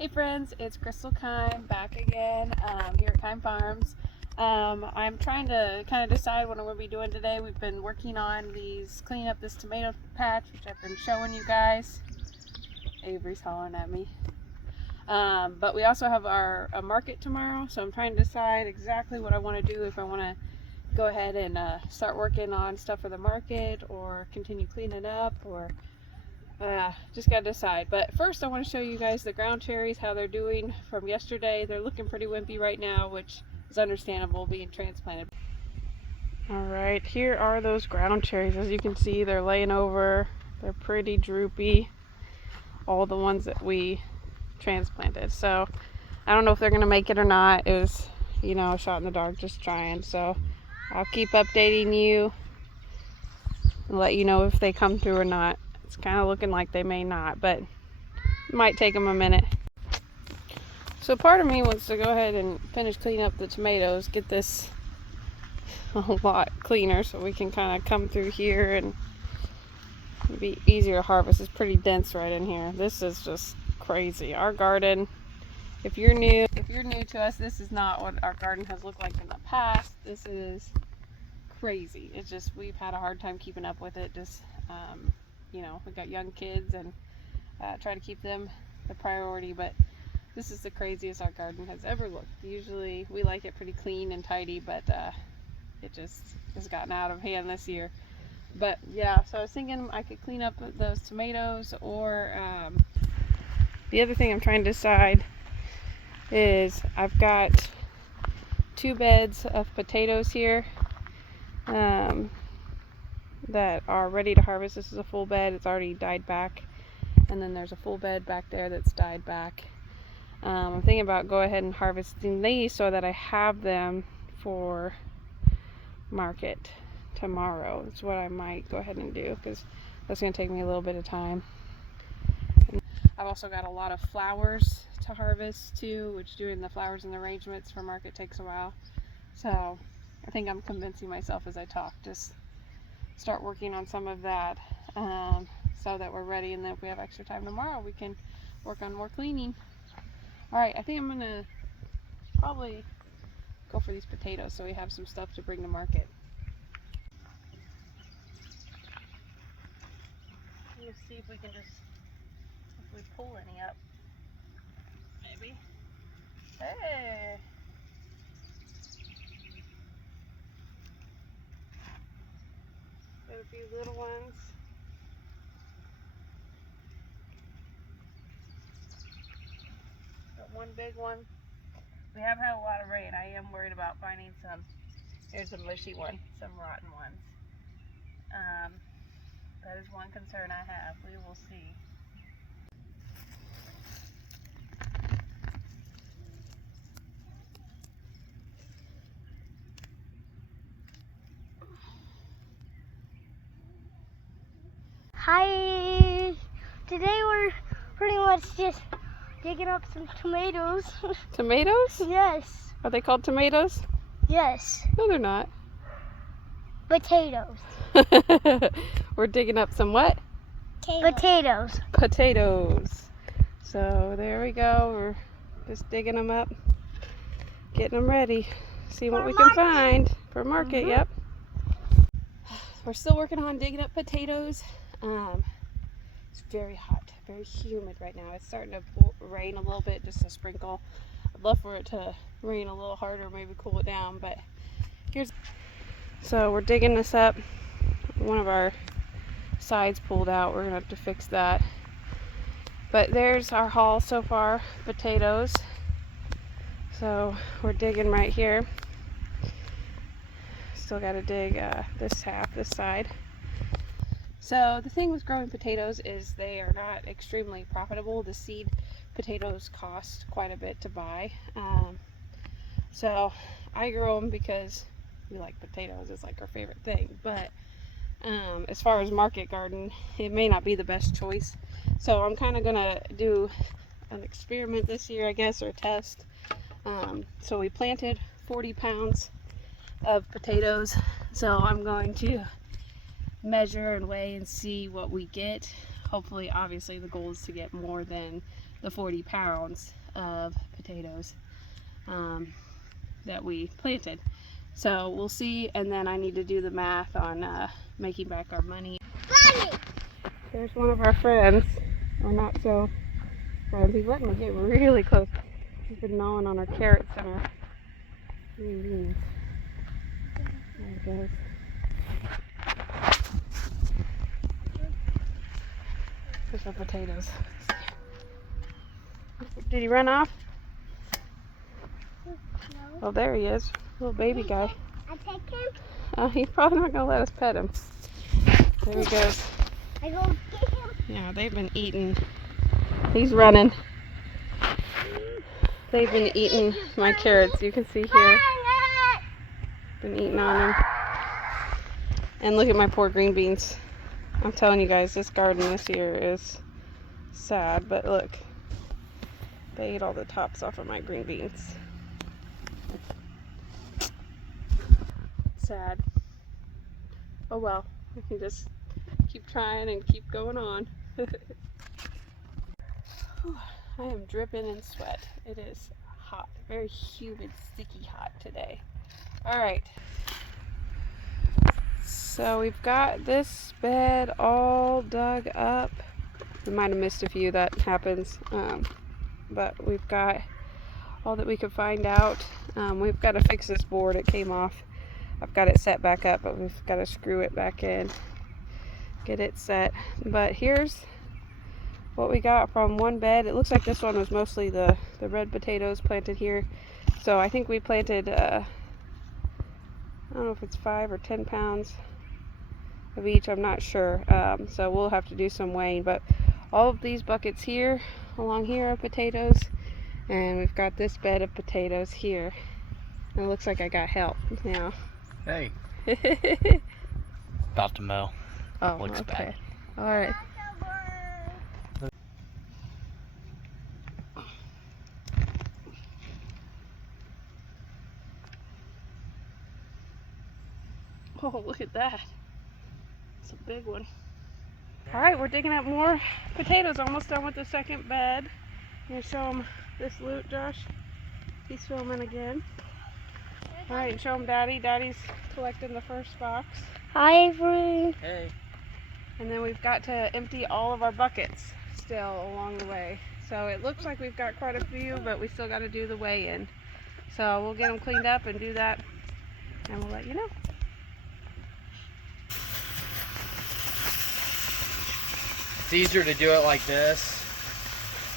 Hey friends, it's Crystal Keim back again here at Keim Farms. I'm trying to kind of decide what I'm going to be doing today. We've been working on cleaning up this tomato patch, which I've been showing you guys. Avery's hollering at me. But we also have a market tomorrow, so I'm trying to decide exactly what I want to do, if I want to go ahead and start working on stuff for the market or continue cleaning up, or just gotta decide. But first I want to show you guys the ground cherries, how they're doing from yesterday. They're looking pretty wimpy right now, which is understandable being transplanted. Alright, here are those ground cherries. As you can see, they're laying over. They're pretty droopy, all the ones that we transplanted. So I don't know if they're gonna make it or not. It was, you know, a shot in the dark, just trying. So I'll keep updating you and let you know if they come through or not. It's kind of looking like they may not, but it might take them a minute. So part of me wants to go ahead and finish cleaning up the tomatoes, get this a lot cleaner so we can kind of come through here and it'll be easier to harvest. It's pretty dense right in here. This is just crazy. Our garden, if you're new to us, this is not what our garden has looked like in the past. This is crazy. It's just, we've had a hard time keeping up with it. Just you know, we've got young kids and try to keep them the priority, but this is the craziest our garden has ever looked. Usually we like it pretty clean and tidy, but it just has gotten out of hand this year. But yeah, so I was thinking I could clean up those tomatoes, or the other thing I'm trying to decide is I've got 2 beds of potatoes here that are ready to harvest. This is a full bed, it's already died back, and then there's a full bed back there that's died back. I'm thinking about go ahead and harvesting these so that I have them for market tomorrow. That's what I might go ahead and do, because that's going to take me a little bit of time. And I've also got a lot of flowers to harvest too, which doing the flowers and arrangements for market takes a while. So I think I'm convincing myself as I talk, just start working on some of that so that we're ready, and then if we have extra time tomorrow we can work on more cleaning. Alright, I think I'm gonna probably go for these potatoes so we have some stuff to bring to market. Let's see if we can just hopefully pull any up. Maybe. Hey! Got a few little ones. Got one big one. We have had a lot of rain. I am worried about finding some. Here's a mushy one, some rotten ones. That is one concern I have. We will see. Hi! Today we're pretty much just digging up some tomatoes. Tomatoes? Yes. Are they called tomatoes? Yes. No, they're not. Potatoes. We're digging up some what? Potatoes. Potatoes. So there we go. We're just digging them up, getting them ready, see what we can find for market. Yep. We're still working on digging up potatoes. It's very hot, very humid right now. It's starting to rain a little bit, just a sprinkle. I'd love for it to rain a little harder, maybe cool it down, but so we're digging this up. One of our sides pulled out. We're gonna have to fix that. But there's our haul so far, potatoes. So we're digging right here. Still got to dig this half, this side. So the thing with growing potatoes is they are not extremely profitable. The seed potatoes cost quite a bit to buy. So I grow them because we like potatoes. It's like our favorite thing. But as far as market garden, it may not be the best choice. So I'm kind of gonna do an experiment this year, I guess, or a test. So we planted 40 pounds of potatoes. So I'm going to measure and weigh and see what we get. hopefully, obviously, the goal is to get more than the 40 pounds of potatoes that we planted. So we'll see, and then I need to do the math on making back our money. Bunny! There's one of our friends, or not so friends. He's letting me get really close. He's been gnawing on our carrots and our green beans. There it goes. There's our potatoes. Did he run off? No. Oh, there he is. Little baby guy. I take him. He's probably not going to let us pet him. There he goes. I go get him. Yeah, they've been eating. He's running. They've been eating my carrots. You can see here. Been eating on them. And look at my poor green beans. I'm telling you guys, this garden this year is sad, but look. They ate all the tops off of my green beans. Sad. Oh well, we can just keep trying and keep going on. I am dripping in sweat. It is hot, very humid, sticky hot today. Alright. So we've got this bed all dug up. We might have missed a few, that happens. But we've got all that we could find out. We've got to fix this board. It came off. I've got it set back up, but we've got to screw it back in, get it set. But here's what we got from one bed. It looks like this one was mostly the red potatoes planted here. So I think we planted, I don't know if it's 5 or 10 pounds of each, I'm not sure. So we'll have to do some weighing. But all of these buckets here, along here, are potatoes. And we've got this bed of potatoes here. And it looks like I got help now. Hey. About to mow. Oh, Looks okay. bad. All right. Oh, look at that. It's a big one. All right, we're digging up more potatoes. Almost done with the second bed. I'm going to show them this loot, Josh. He's filming again. All right, show them Daddy. Daddy's collecting the first box. Hi, Avery. Hey. And then we've got to empty all of our buckets still along the way. So it looks like we've got quite a few, but we still got to do the weigh-in. So we'll get them cleaned up and do that, and we'll let you know. It's easier to do it like this.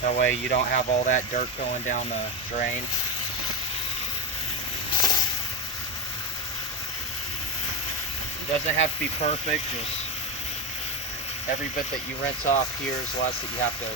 That way you don't have all that dirt going down the drain. It doesn't have to be perfect, just every bit that you rinse off here is less that you have to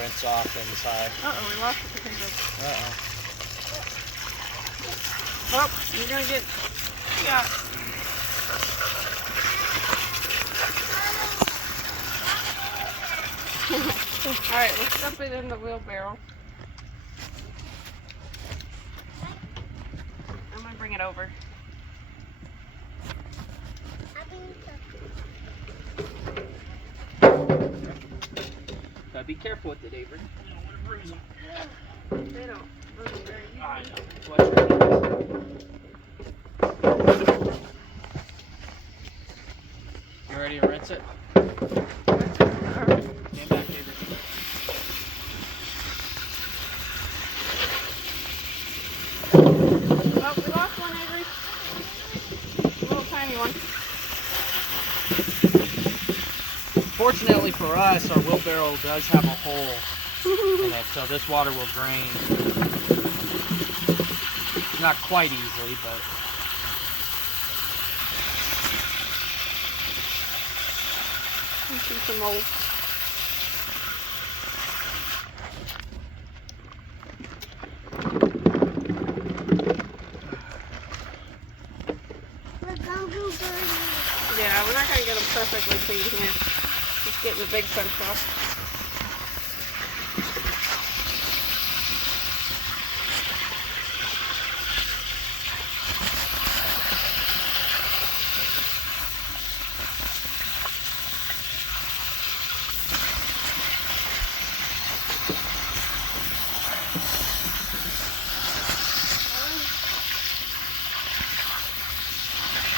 rinse off inside. Uh-oh, we lost the potatoes. Uh-oh. Oh, you're gonna get, yeah. All right, let's dump it in the wheelbarrow. I'm gonna bring it over. Gotta be careful with it, Avery. You don't want to bruise them. They don't bruise very easily. I know. Watch your hands. You ready to rinse it? Stand back, Avery. Oh, we lost one, Avery. A little tiny one. Fortunately for us, our wheelbarrow does have a hole in it, so this water will drain. Not quite easily, but I see some mold. Yeah, we're not gonna get them perfectly clean here. Just getting the big chunks off.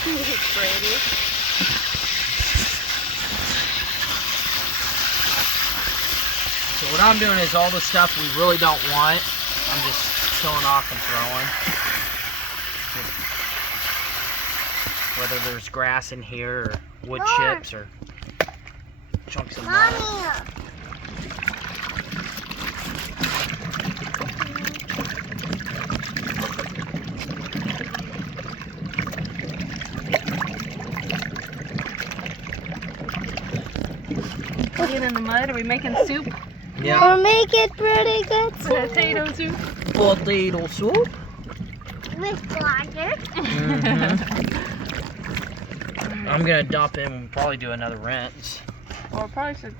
Pretty. So what I'm doing is all the stuff we really don't want, I'm just killing off and throwing. Whether there's grass in here, or wood chips, or chunks of mud. Get in the mud. Are we making soup? Yeah. We'll make it pretty good Potato soup. Potato soup. with water. I'm gonna dump in and probably do another rinse. Well, probably should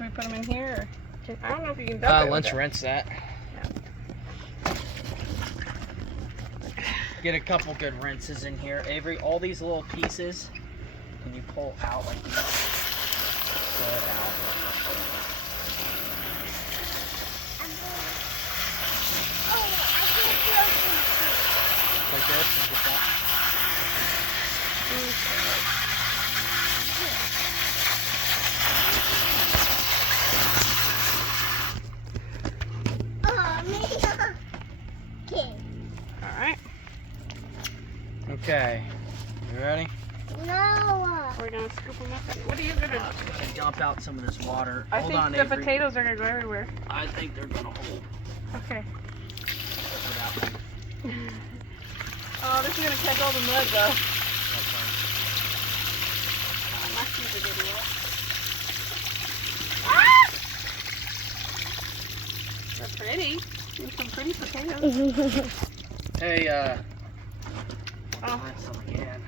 we put them in here? Or, I don't know if you can dump it. Let's rinse that. Get a couple good rinses in here. Avery, all these little pieces, can you pull out like this? Pull it out. Like this and get that. Alright. Okay. You ready? No. We're going to scoop them up. What are you going to do? And dump out some of this water. I Hold think on, the Avery. potatoes are going to go everywhere. I think they're gonna hold. Okay. For that one. Oh, this is going to catch all the mud, though. That's fine. My shoes are getting wet. They're pretty. There's some pretty potatoes. Hey, Oh. rinse them again.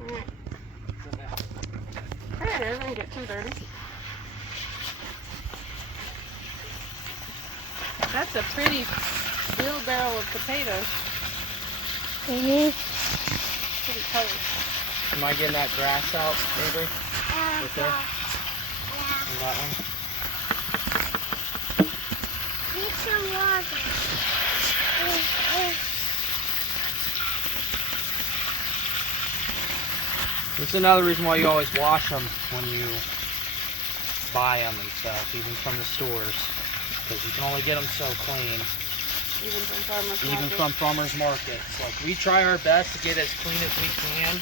Alright. Hey, it doesn't get too dirty. That's a pretty wheelbarrow of potatoes. Pretty colors. Am I getting that grass out, Avery? Right there? And that one? Need some water. That's another reason why you always wash them when you buy them and stuff, even from the stores. Because you can only get them so clean. Even from farmers Even market. from farmers markets. Like, we try our best to get as clean as we can.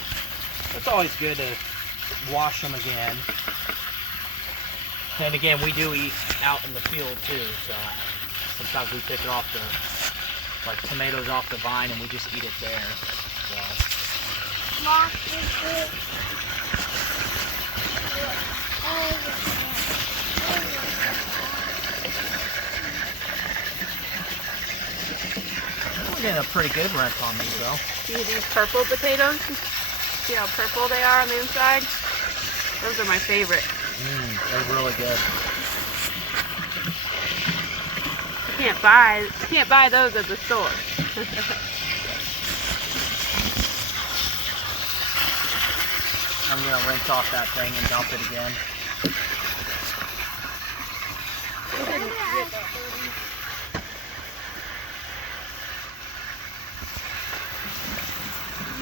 It's always good to wash them again. And again, we do eat out in the field too, so sometimes we pick it off the, like tomatoes off the vine, and we just eat it there. So. We're getting a pretty good rinse on these though. See these purple potatoes? See how purple they are on the inside? Those are my favorite. They're really good. Can't buy those at the store. I'm gonna rinse off that thing and dump it again.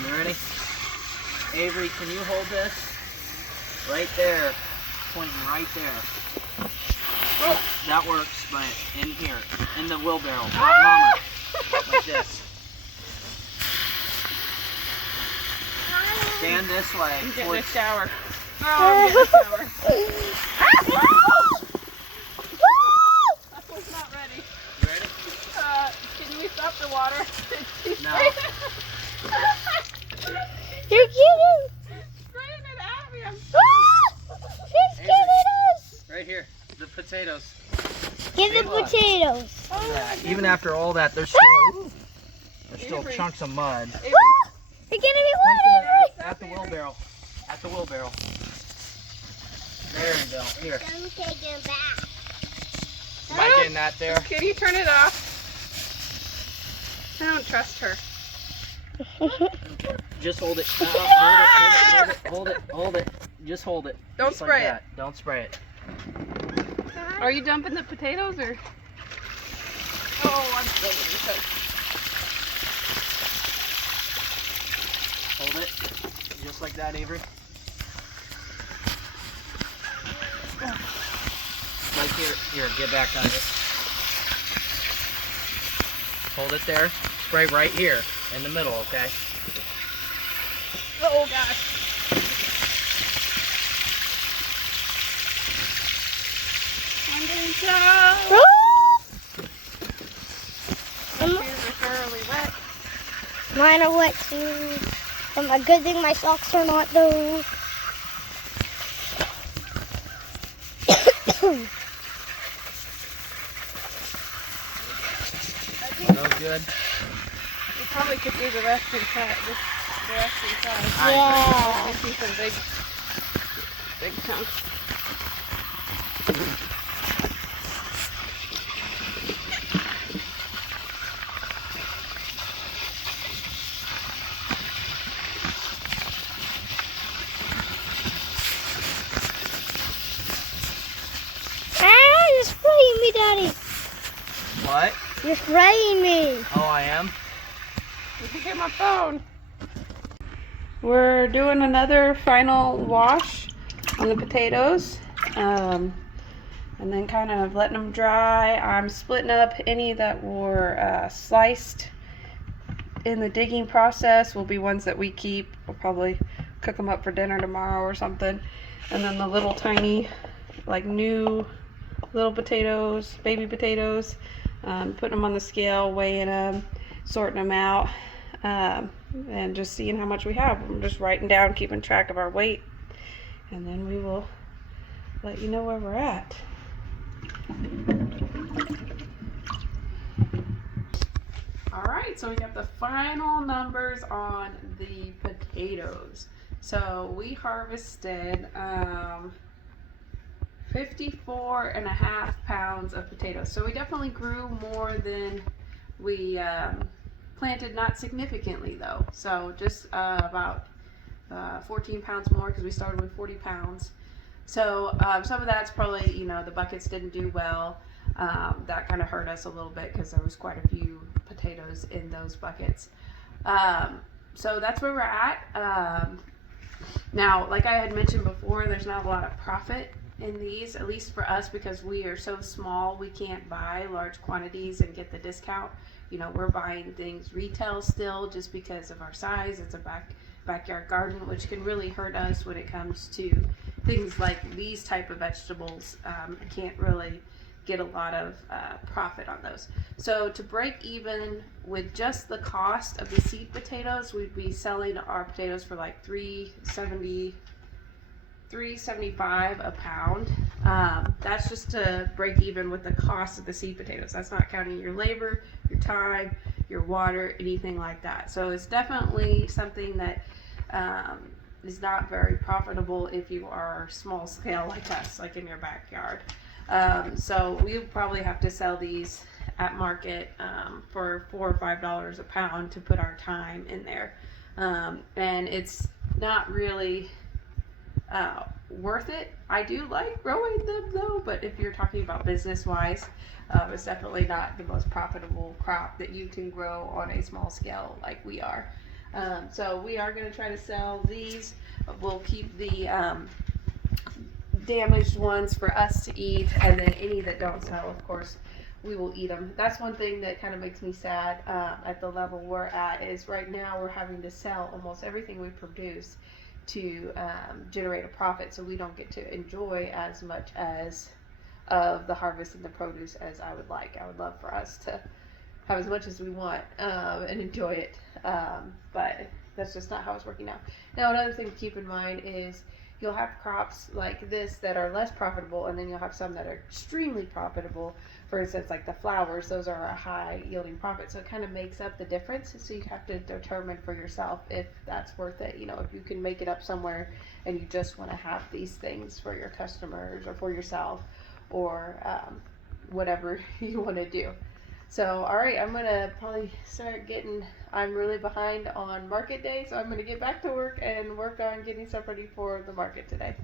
You ready? Avery, can you hold this? Right there. Pointing right there. Oh, that works, but in here. In the wheelbarrow. Not mama. Like this. Stand this way. I'm getting a towards- shower. Oh, I'm getting a shower. I was not ready. You ready? Can we stop the water? No. You're kidding. Spraying it at me. She's killing us. Right here. The potatoes. Get the potatoes. Even after all that, there's still Avery. chunks of mud. You're getting me water. At the wheelbarrow. At the wheelbarrow. There you go. Here. I'm taking it back. Am I getting that there? Kitty, turn it off. I don't trust her. Just hold it. Hold it. Just hold it. Don't Just like spray it. that. Don't spray it. Are you dumping the potatoes or? Oh, I'm so Hold it. just like that, Avery. Like here, get back under. Hold it there. Spray right here in the middle, okay? Oh gosh. I'm getting so. My shoes are thoroughly wet. Mine are wet too. A good thing my socks are not though. No good. We probably could do the rest inside. The rest inside. Yeah. I see some big chunks. Ah, you're spraying me, Daddy. What? You're spraying me. Oh, I am? Let me get my phone. We're doing another final wash on the potatoes, and then kind of letting them dry. I'm splitting up any that were sliced in the digging process will be ones that we keep. We'll probably cook them up for dinner tomorrow or something. And then the little tiny, like new little potatoes, baby potatoes, putting them on the scale, weighing them, sorting them out, and just seeing how much we have. I'm just writing down, keeping track of our weight, and then we will let you know where we're at. Alright, so we got the final numbers on the potatoes. So we harvested 54.5 pounds of potatoes. So we definitely grew more than we planted, not significantly though. So just about 14 pounds more because we started with 40 pounds. So some of that's probably, you know, the buckets didn't do well. That kind of hurt us a little bit because there was quite a few potatoes in those buckets. So that's where we're at. Now, like I had mentioned before, there's not a lot of profit in these, at least for us, because we are so small, we can't buy large quantities and get the discount. You know, we're buying things retail still just because of our size. It's a backyard garden, which can really hurt us when it comes to things like these type of vegetables. I can't really get a lot of profit on those. So to break even with just the cost of the seed potatoes, we'd be selling our potatoes for like $3.75 a pound. That's just to break even with the cost of the seed potatoes. That's not counting your labor, your time, your water, anything like that. So it's definitely something that is not very profitable if you are small scale like us, like in your backyard. So we probably have to sell these at market for $4 or $5 a pound to put our time in there. And it's not really worth it. I do like growing them though, but if you're talking about business wise, it's definitely not the most profitable crop that you can grow on a small scale like we are. So we are going to try to sell these. We'll keep the damaged ones for us to eat, and then any that don't sell, of course, we will eat them. That's one thing that kind of makes me sad at the level we're at, is right now we're having to sell almost everything we produce to generate a profit, so we don't get to enjoy as much as of the harvest and the produce as I would like. I would love for us to have as much as we want and enjoy it, but that's just not how it's working out. Now, another thing to keep in mind is you'll have crops like this that are less profitable, and then you'll have some that are extremely profitable. For instance, like the flowers, those are a high yielding profit, so it kind of makes up the difference. So you have to determine for yourself if that's worth it. You know, if you can make it up somewhere and you just want to have these things for your customers or for yourself, or whatever you want to do. So, all right, I'm going to probably start I'm really behind on market day, so I'm going to get back to work and work on getting stuff ready for the market today.